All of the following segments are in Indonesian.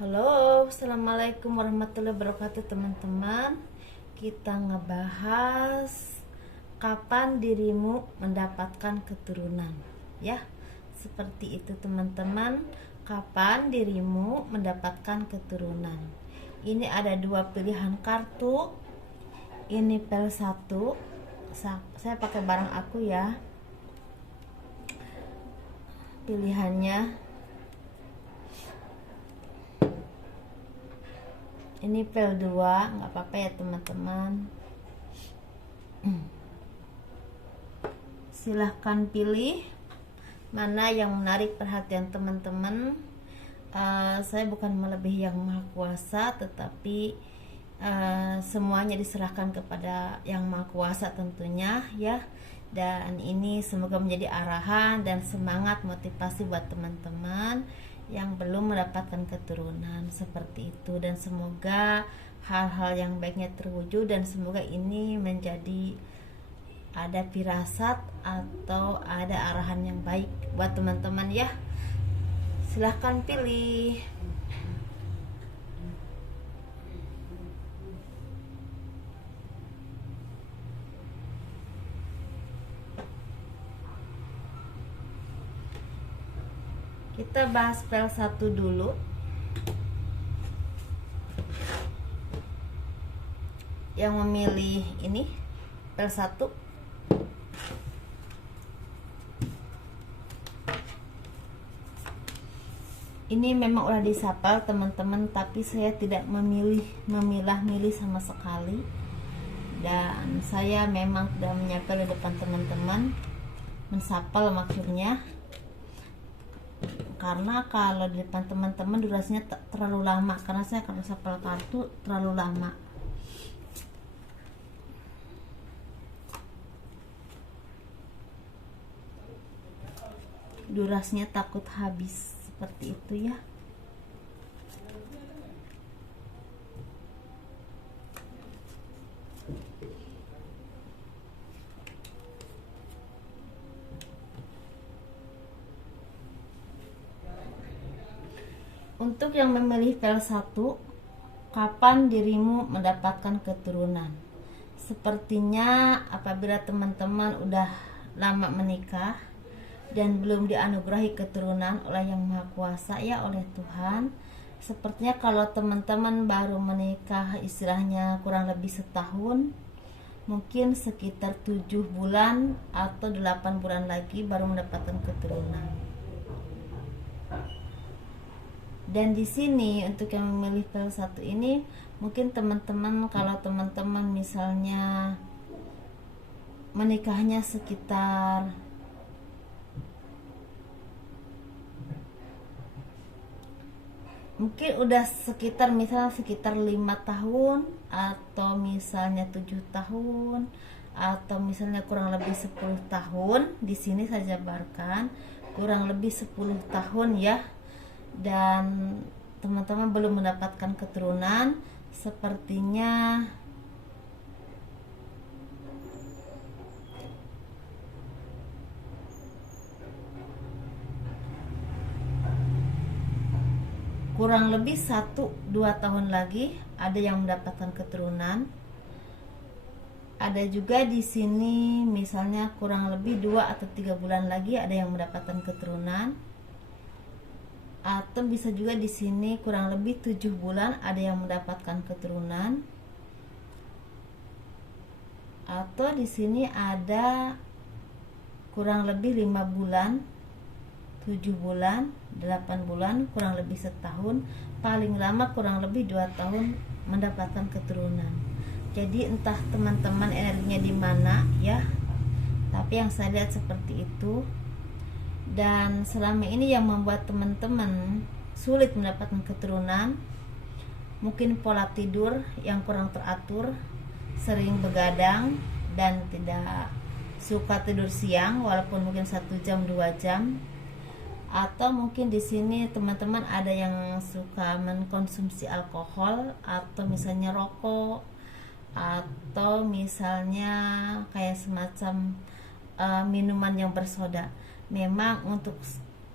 Halo, assalamualaikum warahmatullahi wabarakatuh teman-teman. Kita ngebahas kapan dirimu mendapatkan keturunan, ya. Seperti itu teman-teman. Kapan dirimu mendapatkan keturunan? Ini ada dua pilihan kartu. Ini pel 1. Saya pakai barang aku ya. Pilihannya ini pel 2, nggak apa-apa ya teman-teman. Silahkan pilih mana yang menarik perhatian teman-teman. Saya bukan melebihi yang maha kuasa, tetapi semuanya diserahkan kepada yang maha kuasa tentunya ya. Dan ini semoga menjadi arahan dan semangat motivasi buat teman-teman yang belum mendapatkan keturunan seperti itu, dan semoga hal-hal yang baiknya terwujud, dan semoga ini menjadi ada firasat atau ada arahan yang baik buat teman-teman ya. Silahkan pilih. Kita bahas pel 1 dulu. Yang memilih ini pel 1. Ini memang udah disapal teman-teman, tapi saya tidak memilah-milih sama sekali. Dan saya memang tidak menyapal di depan teman-teman, mensapal maksudnya. Karena kalau di depan teman-teman durasinya terlalu lama, karena saya kalau sapal kartu terlalu lama. Durasinya takut habis seperti itu ya. Untuk yang memilih pel 1, kapan dirimu mendapatkan keturunan? Sepertinya apabila teman-teman udah lama menikah dan belum dianugerahi keturunan oleh Yang Maha Kuasa ya, oleh Tuhan. Sepertinya kalau teman-teman baru menikah istilahnya kurang lebih setahun, mungkin sekitar 7 bulan atau 8 bulan lagi baru mendapatkan keturunan. Dan di sini untuk yang memilih pel 1 ini, mungkin teman-teman kalau teman-teman misalnya menikahnya sekitar mungkin udah sekitar misalnya sekitar 5 tahun, atau misalnya 7 tahun, atau misalnya kurang lebih 10 tahun. Di sini saya jabarkan kurang lebih 10 tahun ya. Dan teman-teman belum mendapatkan keturunan, sepertinya kurang lebih 1-2 tahun lagi ada yang mendapatkan keturunan. Ada juga di sini misalnya kurang lebih 2 atau 3 bulan lagi ada yang mendapatkan keturunan. Atau bisa juga di sini kurang lebih 7 bulan ada yang mendapatkan keturunan. Atau di sini ada kurang lebih 5 bulan, 7 bulan, 8 bulan, kurang lebih setahun, paling lama kurang lebih 2 tahun mendapatkan keturunan. Jadi entah teman-teman energinya di mana ya, tapi yang saya lihat seperti itu. Dan selama ini yang membuat teman-teman sulit mendapatkan keturunan, mungkin pola tidur yang kurang teratur, sering begadang dan tidak suka tidur siang walaupun mungkin 1 jam 2 jam. Atau mungkin di sini teman-teman ada yang suka mengkonsumsi alkohol, atau misalnya rokok, atau misalnya kayak semacam minuman yang bersoda. Memang untuk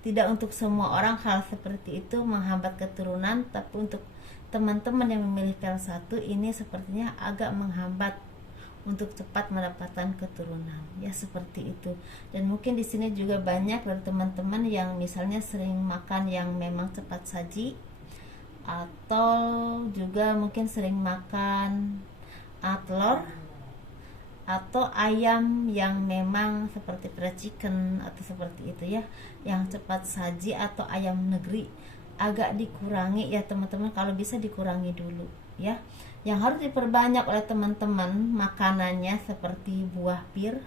tidak untuk semua orang hal seperti itu menghambat keturunan, tapi untuk teman-teman yang memilih pel 1 ini sepertinya agak menghambat untuk cepat mendapatkan keturunan, ya seperti itu. Dan mungkin di sini juga banyak dari teman-teman yang misalnya sering makan yang memang cepat saji, atau juga mungkin sering makan telur atau ayam yang memang seperti fried chicken atau seperti itu ya, yang cepat saji atau ayam negeri agak dikurangi ya teman-teman, kalau bisa dikurangi dulu ya. Yang harus diperbanyak oleh teman-teman makanannya seperti buah pir,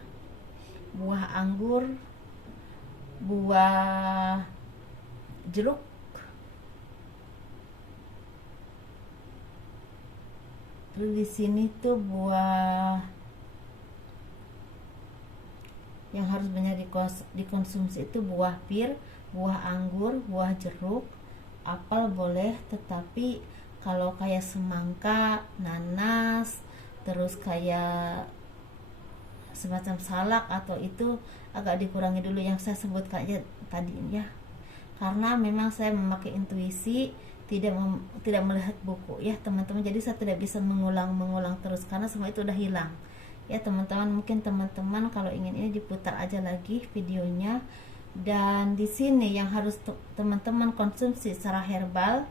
buah anggur, buah jeruk, terus di sini tuh buah yang harus banyak dikonsumsi itu buah pir, buah anggur, buah jeruk, apel boleh, tetapi kalau kayak semangka, nanas, terus kayak semacam salak atau itu agak dikurangi dulu yang saya sebutkan aja tadi ya. Karena memang saya memakai intuisi, tidak melihat buku ya teman-teman. Jadi saya tidak bisa mengulang terus karena semua itu udah hilang. Ya teman-teman, mungkin teman-teman kalau ingin ini diputar aja lagi videonya. Dan di sini yang harus teman-teman konsumsi secara herbal,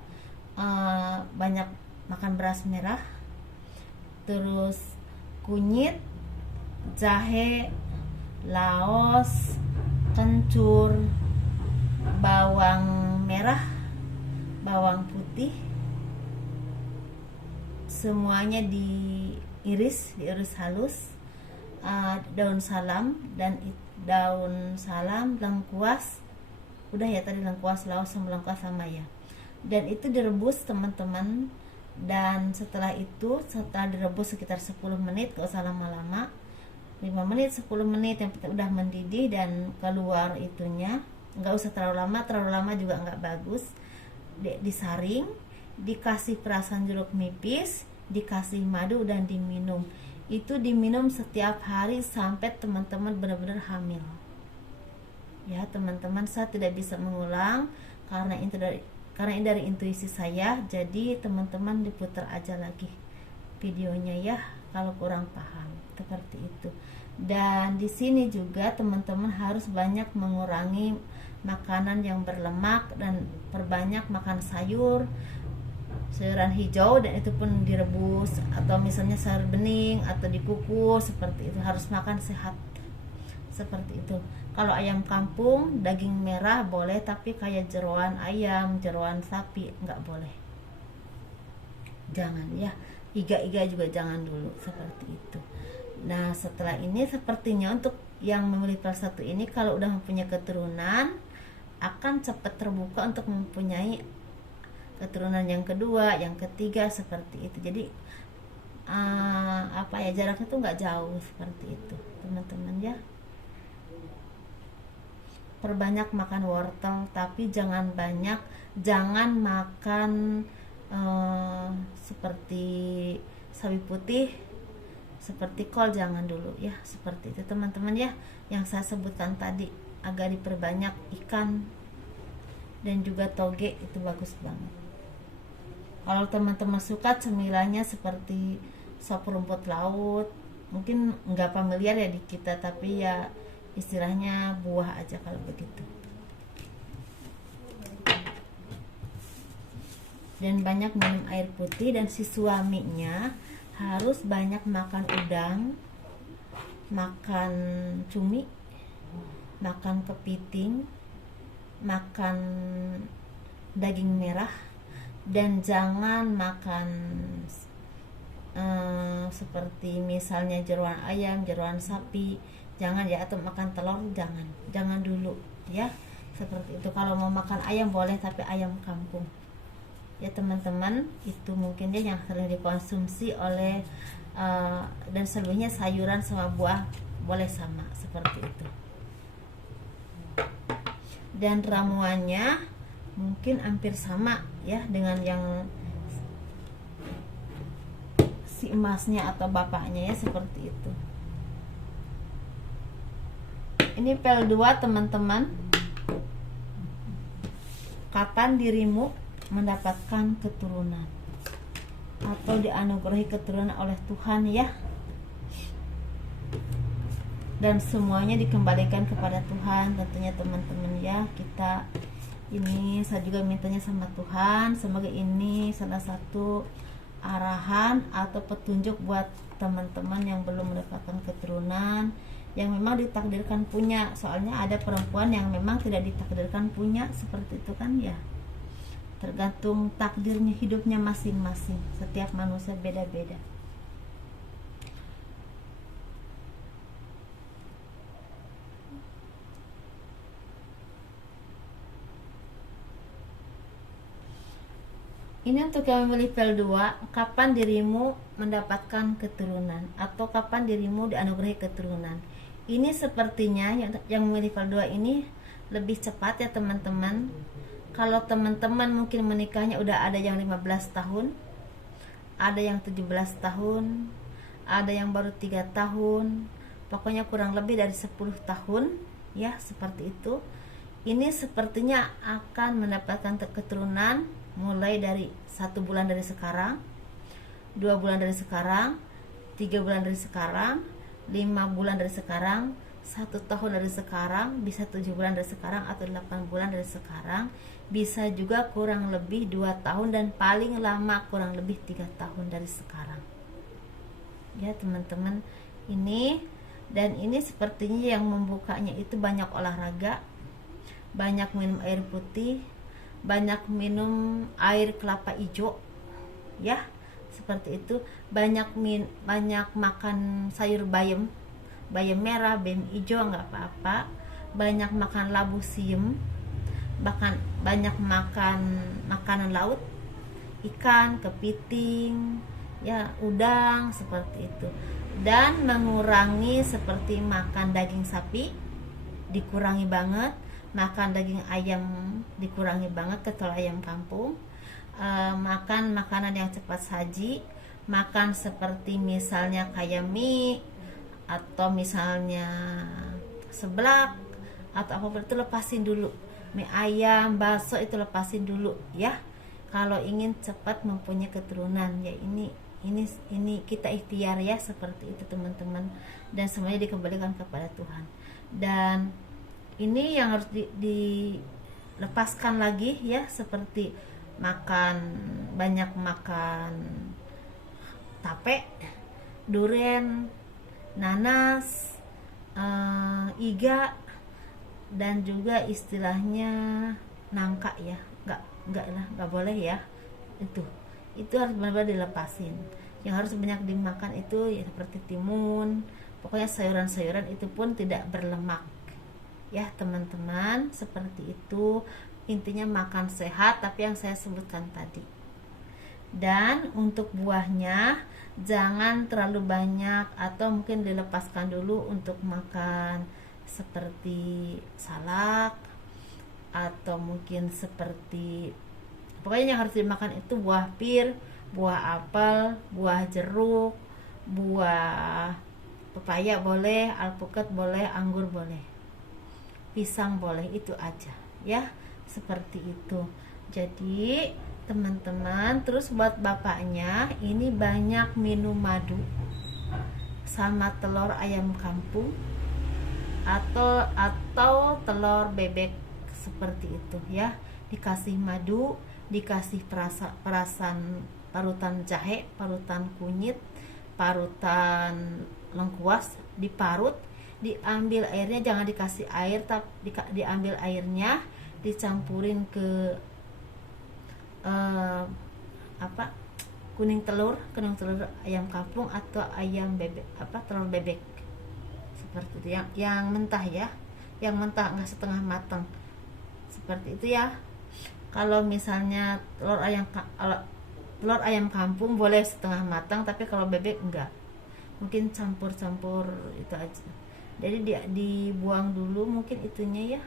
banyak makan beras merah, terus kunyit, jahe, laos, kencur, bawang merah, bawang putih, semuanya diiris halus, daun salam lengkuas, udah ya tadi lengkuas, laos sama lengkuas sama ya. Dan itu direbus teman-teman, dan setelah direbus sekitar 10 menit, gak usah lama-lama, 5 menit 10 menit yang udah mendidih dan keluar itunya, nggak usah terlalu lama juga nggak bagus. Disaring, dikasih perasan jeruk nipis, dikasih madu dan diminum. Itu diminum setiap hari sampai teman-teman benar-benar hamil ya teman-teman. Saya tidak bisa mengulang karena ini dari intuisi saya, jadi teman-teman diputar aja lagi videonya ya kalau kurang paham seperti itu. Dan di sini juga teman-teman harus banyak mengurangi makanan yang berlemak dan perbanyak makan sayuran hijau, dan itu pun direbus atau misalnya sayur bening atau dikukus seperti itu. Harus makan sehat seperti itu. Kalau ayam kampung daging merah boleh, tapi kayak jeroan ayam, jeroan sapi nggak boleh, jangan ya. Iga-iga juga jangan dulu seperti itu. Nah setelah ini sepertinya untuk yang memilih pel 1 ini kalau udah mempunyai keturunan akan cepat terbuka untuk mempunyai keturunan yang kedua, yang ketiga seperti itu. Jadi jaraknya tuh nggak jauh seperti itu teman-teman ya. Perbanyak makan wortel, tapi jangan banyak, jangan makan seperti sawi putih, seperti kol, jangan dulu ya seperti itu teman-teman ya. Yang saya sebutkan tadi agak diperbanyak, ikan dan juga toge itu bagus banget. Kalau teman-teman suka cemilannya seperti sop rumput laut, mungkin nggak familiar ya di kita, tapi ya istilahnya buah aja kalau begitu. Dan banyak minum air putih, dan si suaminya harus banyak makan udang, makan cumi, makan kepiting, makan daging merah, dan jangan makan seperti misalnya jeroan ayam, jeroan sapi, jangan ya, atau makan telur jangan dulu ya seperti itu. Kalau mau makan ayam boleh, tapi ayam kampung ya teman-teman. Itu mungkin dia yang sering dikonsumsi oleh dan selebihnya sayuran sama buah boleh sama seperti itu. Dan ramuannya mungkin hampir sama ya dengan yang si emasnya atau bapaknya ya seperti itu. Ini pel 2 teman-teman. kapan dirimu mendapatkan keturunan atau dianugerahi keturunan oleh Tuhan ya. Dan semuanya dikembalikan kepada Tuhan tentunya teman-teman ya. Kita ini saya juga mintanya sama Tuhan, semoga ini salah satu arahan atau petunjuk buat teman-teman yang belum mendapatkan keturunan, yang memang ditakdirkan punya. Soalnya ada perempuan yang memang tidak ditakdirkan punya, seperti itu kan ya. Tergantung takdirnya, hidupnya masing-masing. Setiap manusia beda-beda. Ini untuk yang memilih file 2, kapan dirimu mendapatkan keturunan atau kapan dirimu dianugerahi keturunan. Ini sepertinya yang memilih file 2 ini lebih cepat ya teman-teman. Kalau teman-teman mungkin menikahnya udah ada yang 15 tahun, ada yang 17 tahun, ada yang baru 3 tahun, pokoknya kurang lebih dari 10 tahun ya, seperti itu. Ini sepertinya akan mendapatkan keturunan mulai dari 1 bulan dari sekarang, 2 bulan dari sekarang, 3 bulan dari sekarang, 5 bulan dari sekarang, 1 tahun dari sekarang, bisa 7 bulan dari sekarang, atau 8 bulan dari sekarang, bisa juga kurang lebih 2 tahun, dan paling lama kurang lebih 3 tahun dari sekarang ya teman-teman. Ini dan ini sepertinya yang membukanya itu banyak olahraga, banyak minum air putih, banyak minum air kelapa hijau ya, seperti itu. Banyak makan sayur bayam merah, bayam hijau, nggak apa-apa. Banyak makan labu siam, bahkan banyak makan makanan laut, ikan, kepiting ya, udang, seperti itu. Dan mengurangi seperti makan daging sapi, dikurangi banget. Makan daging ayam dikurangi banget, kecuali ayam kampung. Makan makanan yang cepat saji, makan seperti misalnya kayak mie atau misalnya seblak atau apapun itu lepasin dulu. Mie ayam, bakso itu lepasin dulu ya. Kalau ingin cepat mempunyai keturunan ya, ini kita ikhtiar ya, seperti itu teman-teman. Dan semuanya dikembalikan kepada Tuhan. Dan ini yang harus dilepaskan lagi ya, seperti banyak makan tape, durian, nanas, iga, dan juga istilahnya nangka ya, nggak boleh ya. Itu harus benar-benar dilepasin. Yang harus banyak dimakan itu ya seperti timun, pokoknya sayuran-sayuran itu pun tidak berlemak ya teman-teman, seperti itu. Intinya makan sehat, tapi yang saya sebutkan tadi. Dan untuk buahnya jangan terlalu banyak, atau mungkin dilepaskan dulu untuk makan seperti salak, atau mungkin seperti, pokoknya yang harus dimakan itu buah pir, buah apel, buah jeruk, buah pepaya boleh, alpukat boleh, anggur boleh, pisang boleh, itu aja ya, seperti itu. Jadi teman-teman, terus buat bapaknya ini banyak minum madu sama telur ayam kampung atau telur bebek, seperti itu ya. Dikasih madu, dikasih perasan parutan jahe, parutan kunyit, parutan lengkuas, diparut, diambil airnya, jangan dikasih air, tapi diambil airnya, dicampurin ke kuning telur ayam kampung atau ayam bebek, telur bebek, seperti itu yang mentah ya, yang mentah, nggak setengah matang, seperti itu ya. Kalau misalnya telur ayam kampung boleh setengah matang, tapi kalau bebek enggak, mungkin campur-campur itu aja. Jadi dibuang dulu mungkin itunya ya,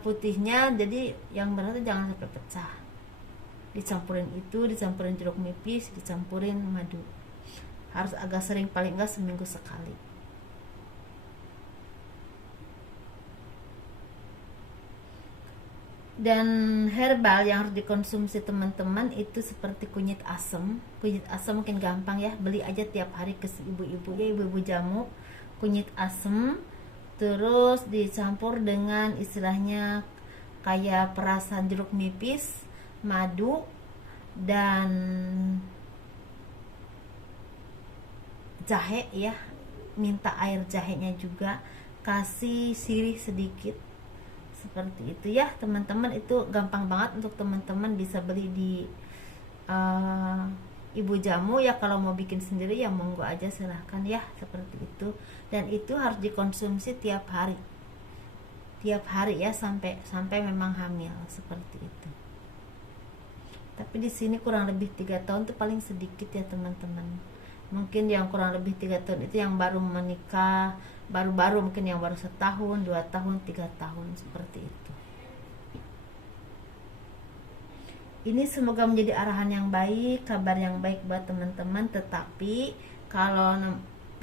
putihnya, jadi yang berat itu jangan sampai pecah. Dicampurin jeruk nipis, dicampurin madu. Harus agak sering, paling enggak seminggu sekali. Dan herbal yang harus dikonsumsi teman-teman itu seperti kunyit asem. Kunyit asem mungkin gampang ya, beli aja tiap hari ke ibu-ibu ya, ibu-ibu jamu. Kunyit asem terus dicampur dengan istilahnya kayak perasan jeruk nipis, madu, dan jahe ya. Minta air jahenya juga, kasih sirih sedikit. Seperti itu ya teman-teman. Itu gampang banget untuk teman-teman bisa beli di ibu jamu ya. Kalau mau bikin sendiri ya monggo aja, silahkan ya, seperti itu. Dan itu harus dikonsumsi tiap hari ya, sampai memang hamil, seperti itu. Tapi di sini kurang lebih 3 tahun itu paling sedikit ya teman-teman. Mungkin yang kurang lebih 3 tahun itu yang baru menikah, baru-baru, mungkin yang baru 1 tahun, 2 tahun, 3 tahun, seperti itu. Ini semoga menjadi arahan yang baik, kabar yang baik buat teman-teman. Tetapi kalau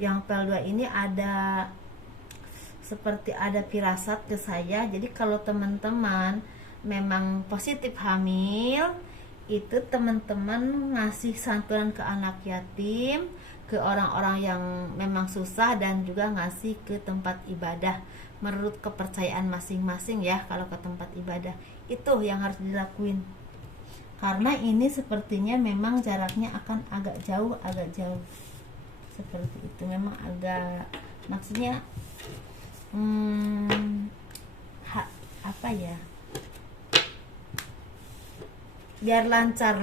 yang PL2 ini ada seperti ada firasat ke saya. Jadi kalau teman-teman memang positif hamil, itu teman-teman ngasih santunan ke anak yatim, ke orang-orang yang memang susah, dan juga ngasih ke tempat ibadah menurut kepercayaan masing-masing ya. Kalau ke tempat ibadah itu yang harus dilakuin, karena ini sepertinya memang jaraknya akan agak jauh seperti itu. Memang agak, maksudnya apa ya, biar lancar,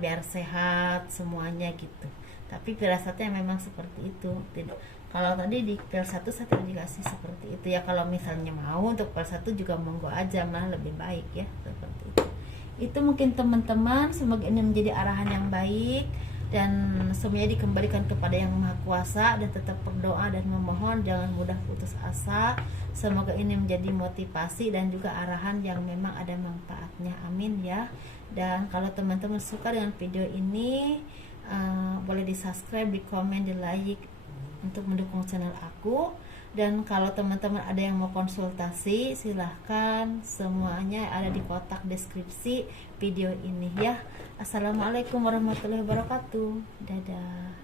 biar sehat semuanya gitu. Tapi firasatnya memang seperti itu. Tidak, kalau tadi di PL 1 saya tidak dikasih seperti itu ya. Kalau misalnya mau untuk PL 1 juga monggo aja, malah lebih baik ya, seperti itu. Itu mungkin teman-teman, semoga ini menjadi arahan yang baik dan semuanya dikembalikan kepada Yang Maha Kuasa, dan tetap berdoa dan memohon jangan mudah putus asa. Semoga ini menjadi motivasi dan juga arahan yang memang ada manfaatnya, amin ya. Dan kalau teman-teman suka dengan video ini, boleh di subscribe, di komen, di like untuk mendukung channel aku. Dan kalau teman-teman ada yang mau konsultasi, silahkan, semuanya ada di kotak deskripsi video ini ya. Assalamualaikum warahmatullahi wabarakatuh. Dadah.